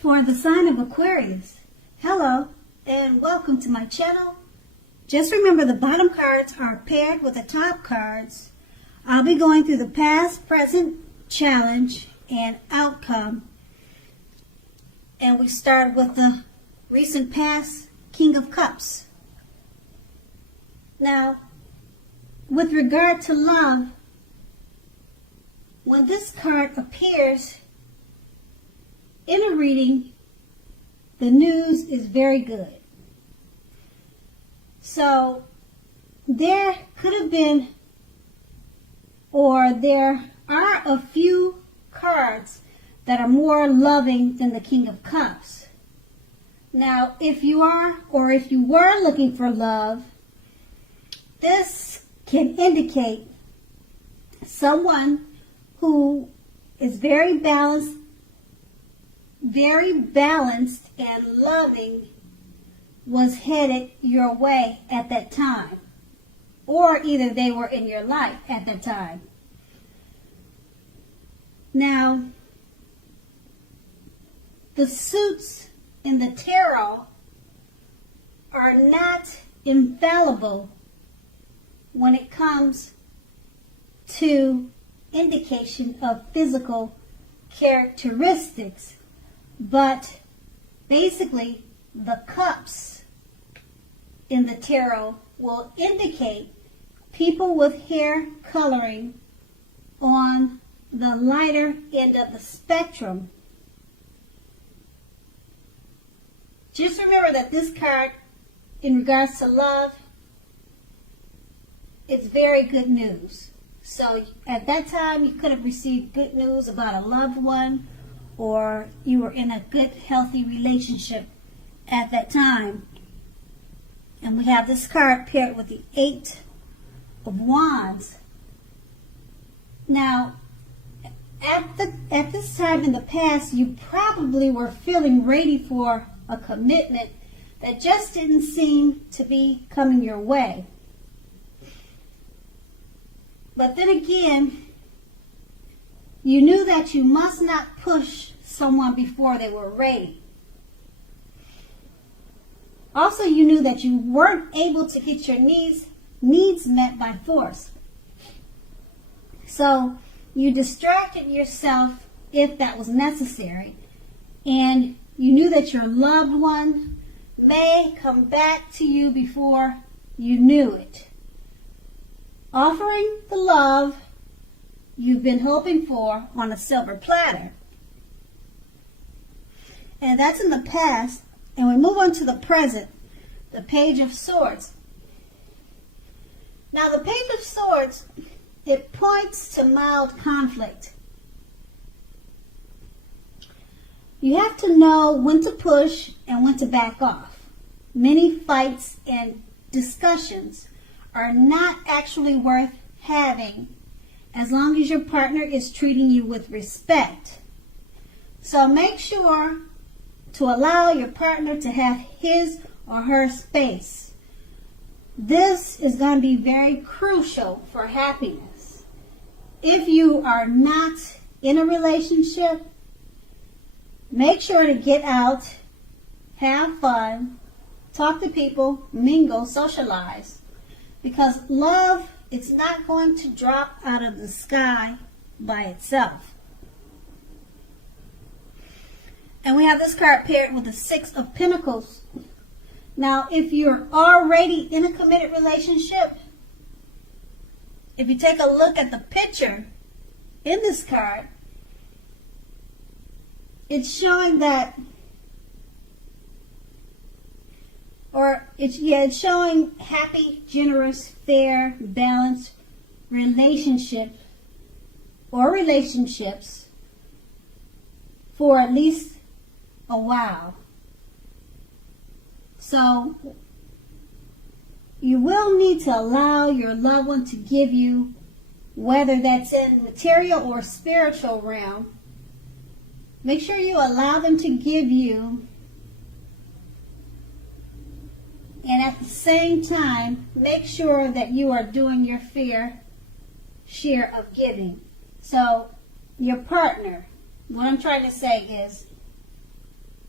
For the sign of Aquarius, hello and welcome to my channel. Just remember the bottom cards are paired with the top cards. I'll be going through the past, present, challenge, and outcome. And we start with the recent past King of Cups. Now, with regard to love, when this card appears in a reading, the news is very good. So there could have been, or there are a few cards that are more loving than the King of Cups. Now, if you are, or if you were looking for love, this can indicate someone who is very balanced and loving was headed your way at that time, or either they were in your life at that time. Now, the suits in the tarot are not infallible when it comes to indication of physical characteristics, but basically the cups in the tarot will indicate people with hair coloring on the lighter end of the spectrum. Just remember that this card, in regards to love, it's very good news. So at that time, you could have received good news about a loved one, or you were in a good, healthy relationship at that time. And we have this card paired with the 8 of Wands. Now, at this time in the past, you probably were feeling ready for a commitment that just didn't seem to be coming your way. But then again, you knew that you must not push someone before they were ready. Also, you knew that you weren't able to get your needs met by force. So you distracted yourself if that was necessary. And you knew that your loved one may come back to you before you knew it, offering the love you've been hoping for on a silver platter. And that's in the past. And we move on to the present, the Page of Swords. Now, the Page of Swords, it points to mild conflict. You have to know when to push and when to back off. Many fights and discussions are not actually worth having as long as your partner is treating you with respect. So make sure to allow your partner to have his or her space. This is going to be very crucial for happiness. If you are not in a relationship, make sure to get out, have fun, talk to people, mingle, socialize. Because love is not going to drop out of the sky by itself. And we have this card paired with the 6 of Pentacles. Now, if you're already in a committed relationship, if you take a look at the picture in this card, it's showing that, it's showing happy, generous, fair, balanced relationship or relationships for at least a while. So you will need to allow your loved one to give you, whether that's in material or spiritual realm, make sure you allow them to give you, and at the same time, make sure that you are doing your fair share of giving. So your partner, what I'm trying to say is,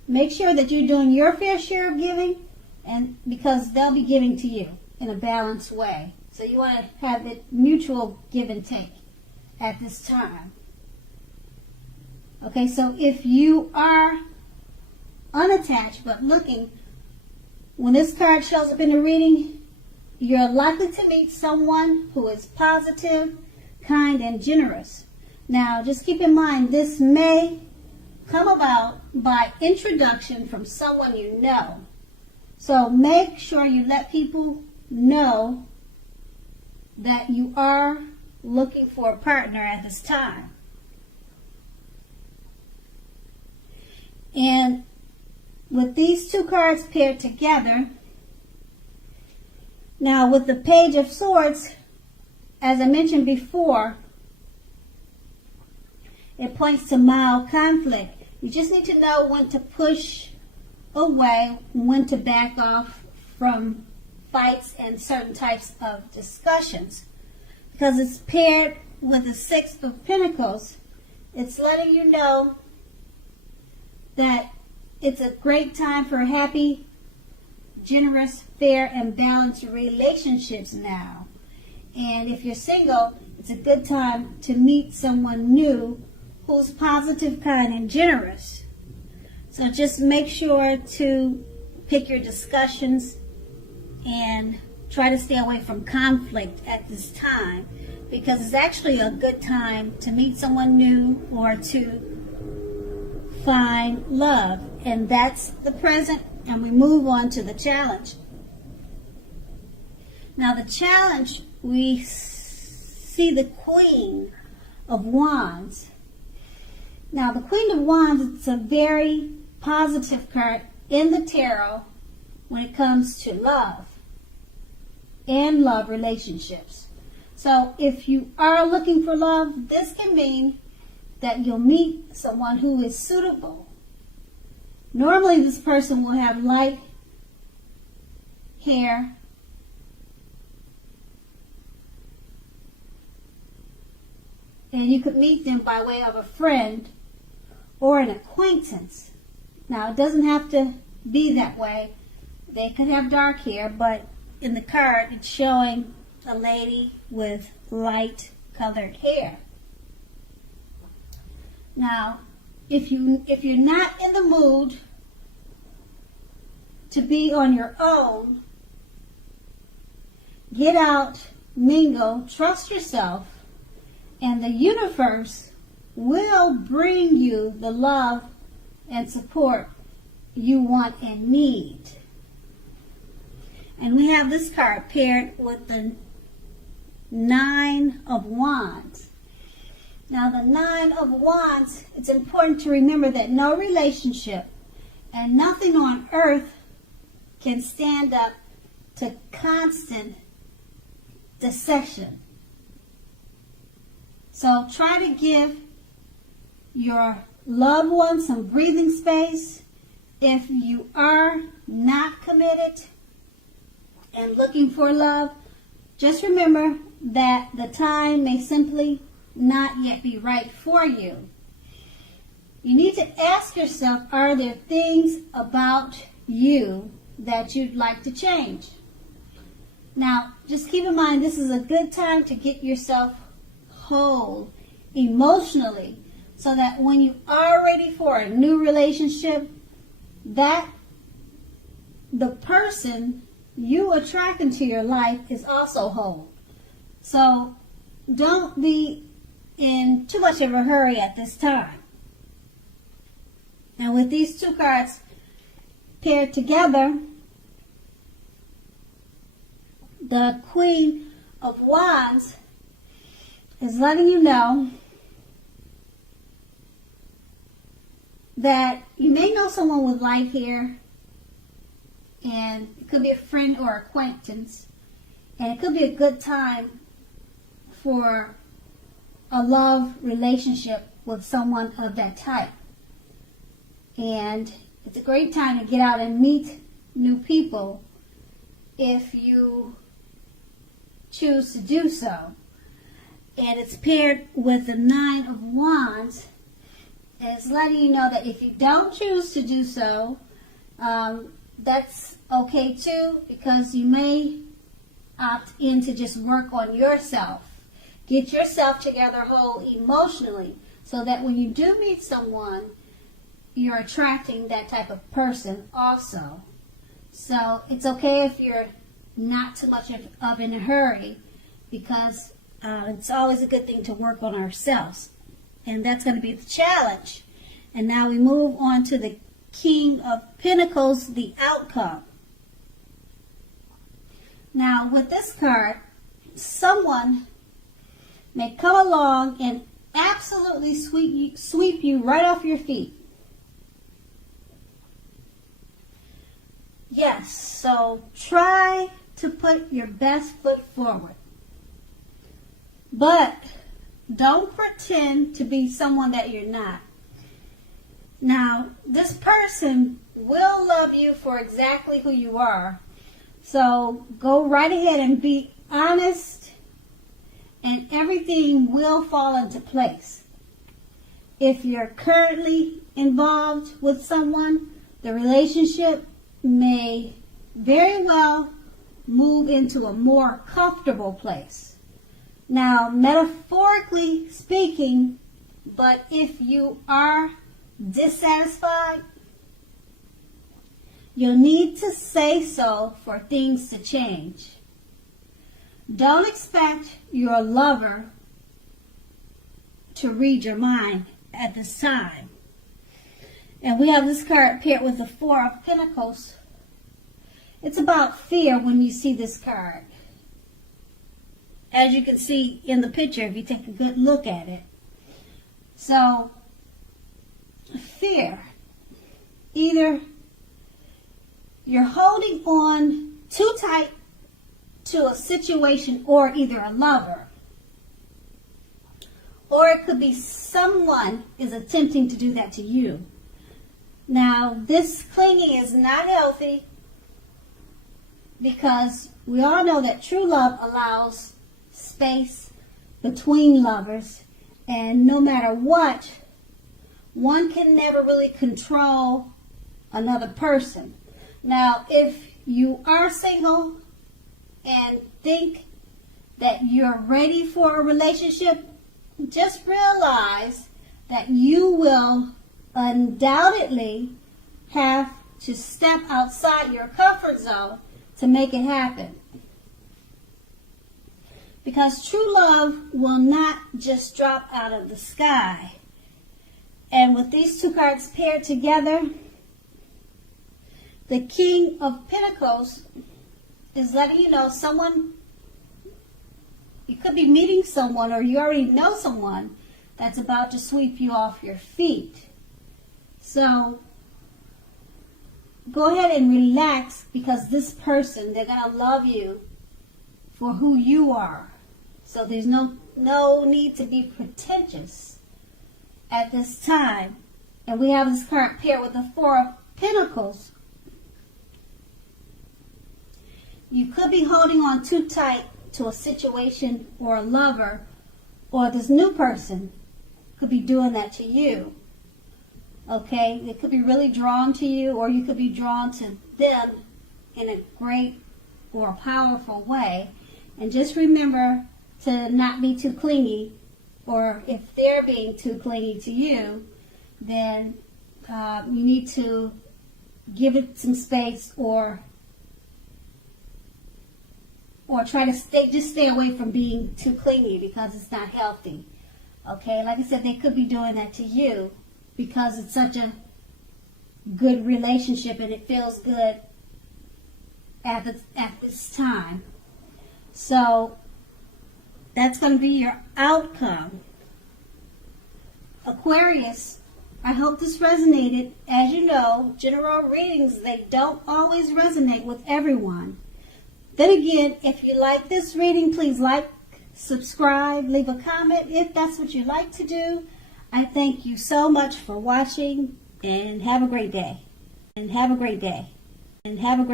make sure that you're doing your fair share of giving, and because they'll be giving to you in a balanced way. So you want to have it mutual give and take at this time. Okay, so if you are unattached but looking, when this card shows up in the reading, you're likely to meet someone who is positive, kind, and generous. Now, just keep in mind, this may come about by introduction from someone you know. So make sure you let people know that you are looking for a partner at this time. And with these two cards paired together, now with the Page of Swords, as I mentioned before, it points to mild conflict. You just need to know when to push away, when to back off from fights and certain types of discussions. Because it's paired with the Six of Pentacles, it's letting you know that it's a great time for happy, generous, fair, and balanced relationships now. And if you're single, it's a good time to meet someone new who's positive, kind, and generous. So just make sure to pick your discussions and try to stay away from conflict at this time, because it's actually a good time to meet someone new or to find love. And that's the present, and we move on to the challenge. Now the challenge, we see the Queen of Wands. Now the Queen of Wands, it's a very positive card in the tarot when it comes to love and love relationships. So if you are looking for love, this can mean that you'll meet someone who is suitable. Normally this person will have light hair, and you could meet them by way of a friend or an acquaintance. Now, it doesn't have to be that way. They could have dark hair, but in the card, it's showing a lady with light colored hair. Now, if you're not in the mood to be on your own, get out, mingle, trust yourself, and the universe will bring you the love and support you want and need. And we have this card paired with the Nine of Wands. Now the Nine of Wands, it's important to remember that no relationship and nothing on earth can stand up to constant deception. So try to give your loved one some breathing space. If you are not committed and looking for love, just remember that the time may simply not yet be right for you. You need to ask yourself, are there things about you that you'd like to change? Now, just keep in mind, this is a good time to get yourself whole emotionally, so that when you are ready for a new relationship, that the person you attract into your life is also whole. So don't be in too much of a hurry at this time. Now with these two cards paired together, the Queen of Wands is letting you know that you may know someone with light hair, and it could be a friend or acquaintance, and it could be a good time for a love relationship with someone of that type. And it's a great time to get out and meet new people if you choose to do so. And it's paired with the Nine of Wands, And it's letting you know that if you don't choose to do so, that's okay too, because you may opt in to just work on yourself. Get yourself together whole emotionally, so that when you do meet someone, you're attracting that type of person also. So it's okay if you're not too much of in a hurry, because it's always a good thing to work on ourselves. And that's going to be the challenge. And now we move on to the King of Pentacles, the outcome. Now with this card, someone may come along and absolutely sweep you right off your feet. Yes, so try to put your best foot forward. But don't pretend to be someone that you're not. Now, this person will love you for exactly who you are. So go right ahead and be honest, and everything will fall into place. If you're currently involved with someone, the relationship may very well move into a more comfortable place. Now, metaphorically speaking, but if you are dissatisfied, you'll need to say so for things to change. Don't expect your lover to read your mind at this time. And we have this card paired with the Four of Pentacles. It's about fear when you see this card. As you can see in the picture, if you take a good look at it. So, fear. Either you're holding on too tight to a situation or either a lover. Or it could be someone is attempting to do that to you. Now, this clinging is not healthy, because we all know that true love allows space between lovers, and no matter what, one can never really control another person. Now, if you are single and think that you're ready for a relationship, just realize that you will undoubtedly have to step outside your comfort zone to make it happen. Because true love will not just drop out of the sky. And with these two cards paired together, the King of Pentacles is letting you know someone, you could be meeting someone, or you already know someone that's about to sweep you off your feet. So go ahead and relax, because this person, they're going to love you for who you are. So there's no need to be pretentious at this time. And we have this card paired with the Four of Pentacles. You could be holding on too tight to a situation or a lover, or this new person could be doing that to you. Okay, they could be really drawn to you, or you could be drawn to them in a great or powerful way. And just remember to not be too clingy, or if they're being too clingy to you, then you need to give it some space, or try to stay away from being too clingy, because it's not healthy. Okay, like I said, they could be doing that to you because it's such a good relationship and it feels good at this time. So that's going to be your outcome. Aquarius, I hope this resonated. As you know, general readings, they don't always resonate with everyone. Then again, if you like this reading, please like, subscribe, leave a comment if that's what you like to do. I thank you so much for watching, and have a great day.